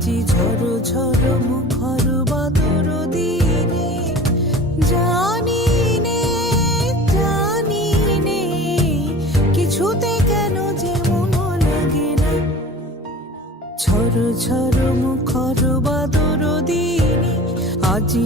আজি ঝড় ঝড় মুখর বাদর দিনে জানি নে কিছুতে কেন যে মন লাগে না। ঝড় ঝড় মুখর বাদর দিনে আজি